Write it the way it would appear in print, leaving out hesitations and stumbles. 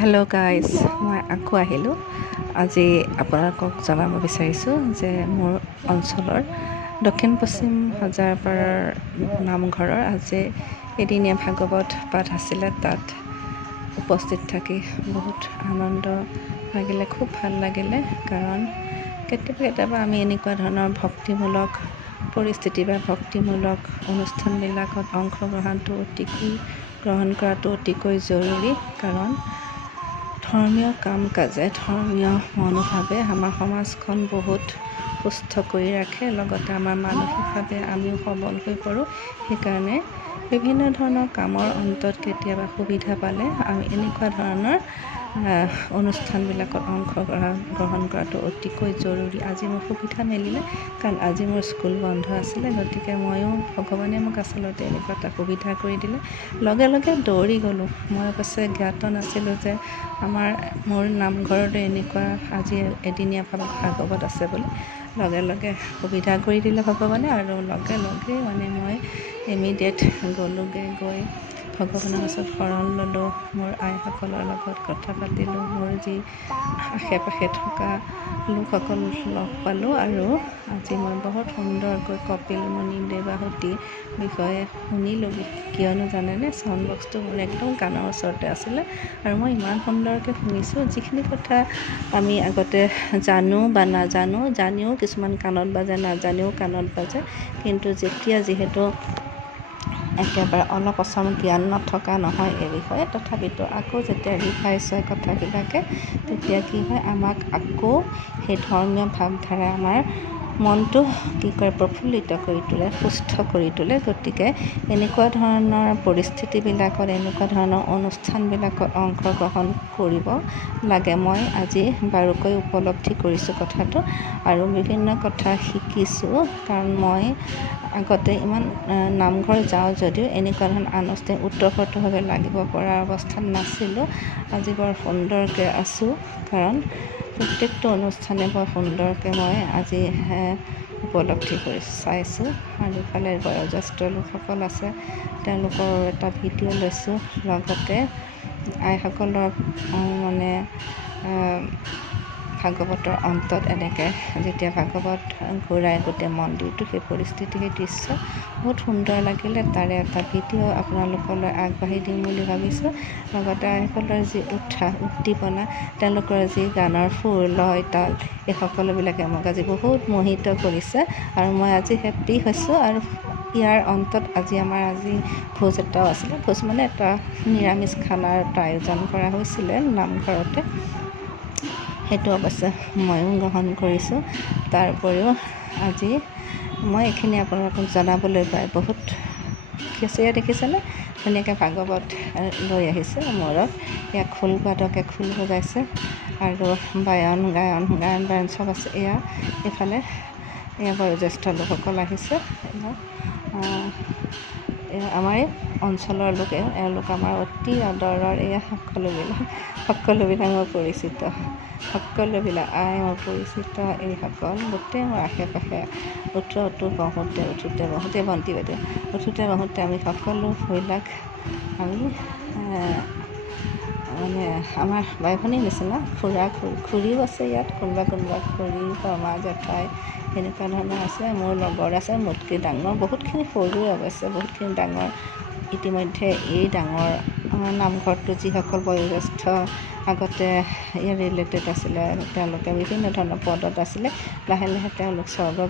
Hello' guys, মই আকৌ আহিলোঁ। আজি আপোনালোকক জনাব বিচাৰিছোঁ যে মোৰ অঞ্চলৰ দক্ষিণ পশ্চিম হাজাৰপাৰাৰ নামঘৰৰ আজি এদিনীয়া ভাগৱত পাঠ আছিলে। তাত উপস্থিত থাকি বহুত আনন্দ লাগিলে, খুব ভাল লাগিলে। কাৰণ কেতিয়াবা আমি এনেকুৱা ধৰণৰ ভক্তিমূলক পৰিস্থিতি বা ভক্তিমূলক অনুষ্ঠানবিলাকত গ্ৰহণ কৰাটো অতিকৈ জৰুৰী। কাৰণ ধৰ্মীয় কাম কাজে, ধৰ্মীয় মনোভাৱে আমাৰ সমাজখন বহুত সুস্থ কৰি ৰাখে, লগতে আমাৰ মানসিকভাৱে আমিও সবল হৈ পৰোঁ। সেইকাৰণে বিভিন্ন ধৰণৰ কামৰ অন্তত কেতিয়াবা সুবিধা পালে আমি এনেকুৱা ধৰণৰ অনুষ্ঠানবিলাকত অংশগ্ৰহণ কৰাটো অতিকৈ জৰুৰী। আজি মোৰ সুবিধা মিলিলে, কাৰণ আজি মোৰ স্কুল বন্ধ আছিলে। গতিকে ময়ো ভগৱানে মোক আচলতে এনেকুৱা এটা সুবিধা কৰি দিলে, লগে লগে দৌৰি গ'লোঁ। মই অৱশ্যে জ্ঞাত নাছিলোঁ যে মোৰ নামঘৰতে এনেকুৱা আজি এদিনীয়া ভাগৱত আছে বুলি। লগে লগে সুবিধা কৰি দিলে ভগৱানে, আৰু লগে মই ইমিডিয়েট গ'লোঁগৈ। গৈ ভগৱানৰ ওচৰত শৰণ ল'লোঁ, মোৰ আইসকলৰ লগত কথা পাতিলোঁ, মোৰ যি আশে পাশে থকা লোকসকল লগ পালোঁ। আৰু আজি মই বহুত সুন্দৰকৈ কপিল মুনি দেৱাহুতিৰ বিষয়ে শুনিলোঁ। কিয়নো জানেনে, চাউণ্ড বক্সটো মোৰ একদম কাণৰ ওচৰতে আছিলে, আৰু মই ইমান সুন্দৰকৈ শুনিছোঁ। যিখিনি কথা আমি আগতে জানো বা নাজানো, জানিও কিছুমান কাণত বাজে, নাজানিও কাণত বাজে। কিন্তু যিহেতু একেবাৰে অলপ অচম জ্ঞান নথকা নহয় এই বিষয়ে, তথাপিতো আকৌ যেতিয়া ৰিভাইজ হয় কথাবিলাকে, তেতিয়া কি হয়, আমাক আকৌ সেই ধৰ্মীয় ভাৱধাৰা আমাৰ মনটো প্ৰফুল্লিত কৰি তোলে, সুস্থ কৰি তোলে। গতিকে এনেকুৱা ধৰণৰ পৰিস্থিতিবিলাকত, এনেকুৱা ধৰণৰ অনুষ্ঠানবিলাকত অংশগ্ৰহণ কৰিব লাগে। মই আজি বাৰুকৈ উপলব্ধি কৰিছোঁ কথাটো, আৰু বিভিন্ন কথা শিকিছোঁ। কাৰণ মই আগতে ইমান নামঘৰ যাওঁ যদিও এনেকুৱা ধৰণৰ আনুষ্ঠানিক ওতঃপ্ৰোতভাৱে লাগিব পৰা অৱস্থাত নাছিলোঁ। আজি বৰ সুন্দৰকৈ আছোঁ, কাৰণ প্ৰত্যেকটো অনুষ্ঠানে বৰ সুন্দৰকৈ মই আজি উপলব্ধি চাইছোঁ। আৰু ইফালে বয়োজ্যেষ্ঠ লোকসকল আছে, তেওঁলোকৰ এটা ভিডিঅ' লৈছোঁ। লগতে আইসকলৰ ভাগৱতৰ অন্তত এনেকৈ যেতিয়া ভাগৱত ঘূৰাই গোটেই মন্দিৰটো, সেই পৰিস্থিতি, সেই দৃশ্য বহুত সুন্দৰ লাগিলে। তাৰে এটা ভিডিঅ' আপোনালোকলৈ আগবাঢ়ি দিম বুলি ভাবিছোঁ। লগতে আইসকলৰ যি উৎসাহ, উদ্দীপনা, তেওঁলোকৰ যি গানৰ সুৰ, লয়, তাল, এই সকলোবিলাকে মোক আজি বহুত মোহিত কৰিছে, আৰু মই আজি হেপ্পী হৈছোঁ। আৰু ইয়াৰ অন্তত আমাৰ ভোজ এটাও আছিলে। ভোজ মানে এটা নিৰামিষ খানাৰ এটা আয়োজন কৰা হৈছিলে নামঘৰতে। সেইটো অৱশ্যে ময়ো গ্ৰহণ কৰিছোঁ। তাৰ উপৰিও আজি মই এইখিনি আপোনালোকক জনাবলৈ পাই বহুত খেচৰীয়া দেখিছেনে, ধুনীয়াকৈ ভাগৱত লৈ আহিছে মূৰত। এয়া খোলবাদকে খোল বজাইছে, আৰু গায়ন বায়ন চব আছে। এইফালে বয়োজ্যেষ্ঠ লোকসকল আহিছে। আমাৰ এই অঞ্চলৰ লোকে, এওঁলোক আমাৰ অতি আদৰৰ। সকলোবিলাক মোৰ পৰিচিত, সকলোবিলাক আই মোৰ পৰিচিত। এইসকল গোটেই মোৰ আশে পাশে উঠোঁতে বহোঁতে আমি সকলোবিলাক আমাৰ বাই ভনীৰ নিচিনা। খুৰীও আছে ইয়াত, কোনোবা খুৰী, বৰমা, জেঠাই এনেকুৱা ধৰণৰ আছে। মোৰ লগৰ আছে মোতকৈ ডাঙৰ, বহুতখিনি সৰু অৱশ্যে, বহুতখিনি ডাঙৰ। ইতিমধ্যে এই ডাঙৰ নামঘৰটো যিসকল বয়োজ্যেষ্ঠ আগতে ইয়াৰ ৰিলেটেড আছিলে, তেওঁলোকে বিভিন্ন ধৰণৰ পদত আছিলে, লাহে লাহে তেওঁলোক স্বৰ্গগামী